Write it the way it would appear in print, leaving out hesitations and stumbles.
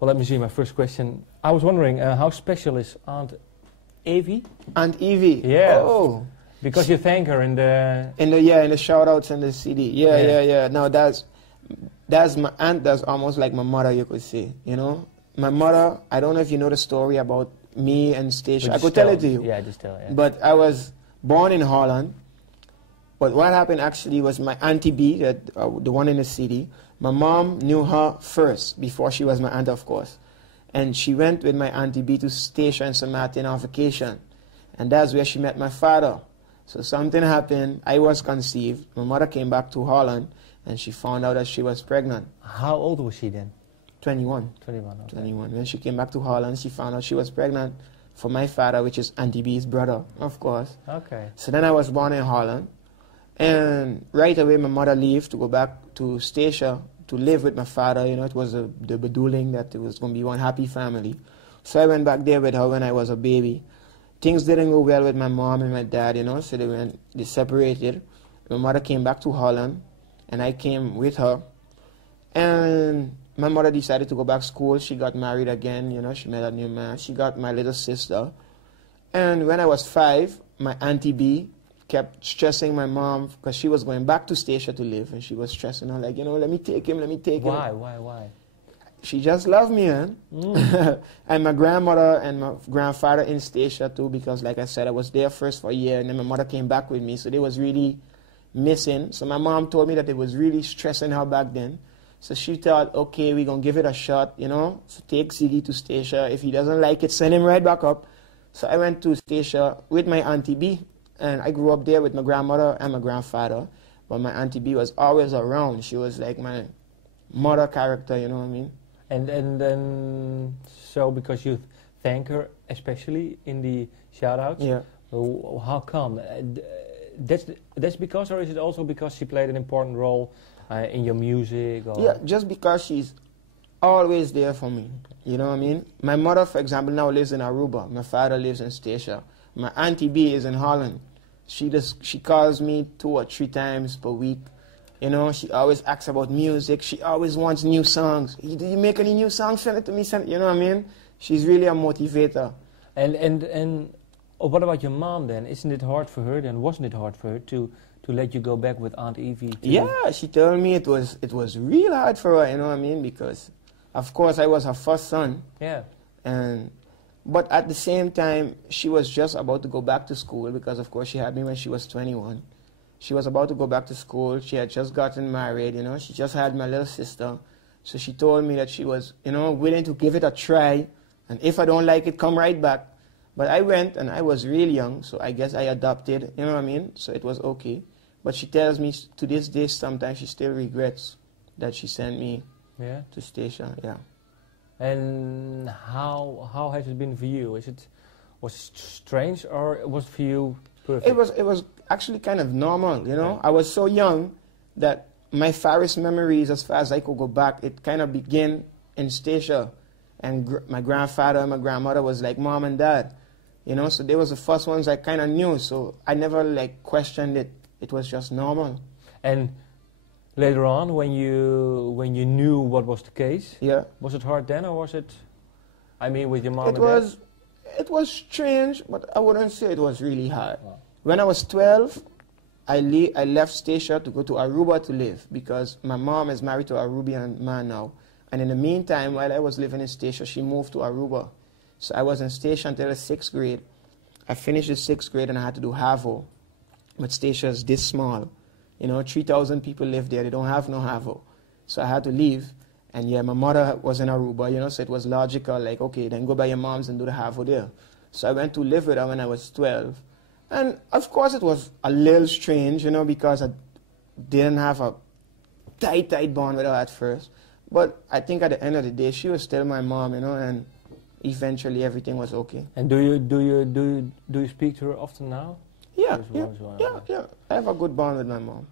Well, let me see. My first question. I was wondering how special is Aunt Evie? Aunt Evie. Yeah. Oh. Because you thank her in the in the shout outs in the CD. Yeah. No, that's my aunt. That's almost like my mother, you could say. You know, my mother. I don't know if you know the story about me and Stacia. I could tell it to you. Yeah, just tell. Yeah. But I was born in Holland. But what happened actually was my Auntie B, the one in the CD. My mom knew her first before she was my aunt, of course, and she went with my Auntie B to Stacia and St. Martin on vacation, and that's where she met my father. So something happened. I was conceived. My mother came back to Holland, and she found out that she was pregnant. How old was she then? 21. 21. Okay. 21. When she came back to Holland, she found out she was pregnant for my father, which is Auntie B's brother, of course. Okay. So then I was born in Holland, and right away my mother left to go back to Stacia to live with my father. You know, it was the bedoeling that it was going to be one happy family. So I went back there with her when I was a baby. Things didn't go well with my mom and my dad, you know, so they separated. My mother came back to Holland, and I came with her. And my mother decided to go back to school. She got married again, you know, she met a new man. She got my little sister. And when I was 5, my Auntie B kept stressing my mom because she was going back to Stacia to live, and she was stressing her, like, you know, let me take him. Why? She just loved me, man. And my grandmother and my grandfather in Stacia too, because like I said, I was there first for a year, and then my mother came back with me, so they was really missing. So my mom told me that it was really stressing her back then. So she thought, okay, we're going to give it a shot, you know. So take Ziggy to Stacia. If he doesn't like it, send him right back up. So I went to Stacia with my Auntie B, and I grew up there with my grandmother and my grandfather. But my Auntie B was always around. She was like my mother character, you know what I mean? And then, so because you thank her, especially in the shout-outs, yeah. How come? That's because, or is it also because she played an important role in your music? Or? Yeah, just because she's always there for me, you know what I mean? My mother, for example, now lives in Aruba. My father lives in Stacia. My Auntie B is in Holland. She calls me 2 or 3 times per week. You know, she always asks about music. She always wants new songs. Did you make any new songs? Send it to me. You know what I mean? She's really a motivator. And what about your mom then? Isn't it hard for her then? Wasn't it hard for her to let you go back with Aunt Evie? Yeah, she told me it was real hard for her. You know what I mean? Because of course I was her first son. Yeah. But at the same time, she was just about to go back to school because of course she had me when she was 21. She was about to go back to school. She had just gotten married, you know. She just had my little sister. So she told me that she was, you know, willing to give it a try. And if I don't like it, come right back. But I went, and I was real young, so I guess I adopted, you know what I mean? So it was okay. But she tells me to this day sometimes she still regrets that she sent me to Stacia, yeah. And how has it been for you? Was it strange, or was it for you perfect? It was actually kind of normal, you know. Right. I was so young that my farthest memories, as far as I could go back, it kind of began in Stacia, and my grandfather and my grandmother was like mom and dad, you know. So they was the first ones I kind of knew. So I never like questioned it. It was just normal. And later on, when you knew what was the case, was it hard then, or was it? I mean, with your mom and dad. It was strange, but I wouldn't say it was really hard. Wow. When I was 12, I left Stacia to go to Aruba to live because my mom is married to a Arubian man now. And in the meantime, while I was living in Stacia, she moved to Aruba. So I was in Stacia until the 6th grade. I finished the 6th grade and I had to do HAVO. But Stacia is this small. You know, 3,000 people live there. They don't have no HAVO. So I had to leave. And yeah, my mother was in Aruba, you know, so it was logical, like, okay, then go by your mom's and do the HAVO there. So I went to live with her when I was 12. And of course it was a little strange, you know, because I didn't have a tight bond with her at first. But I think at the end of the day, she was still my mom, you know, and eventually everything was okay. And do you speak to her often now? Yeah. I have a good bond with my mom.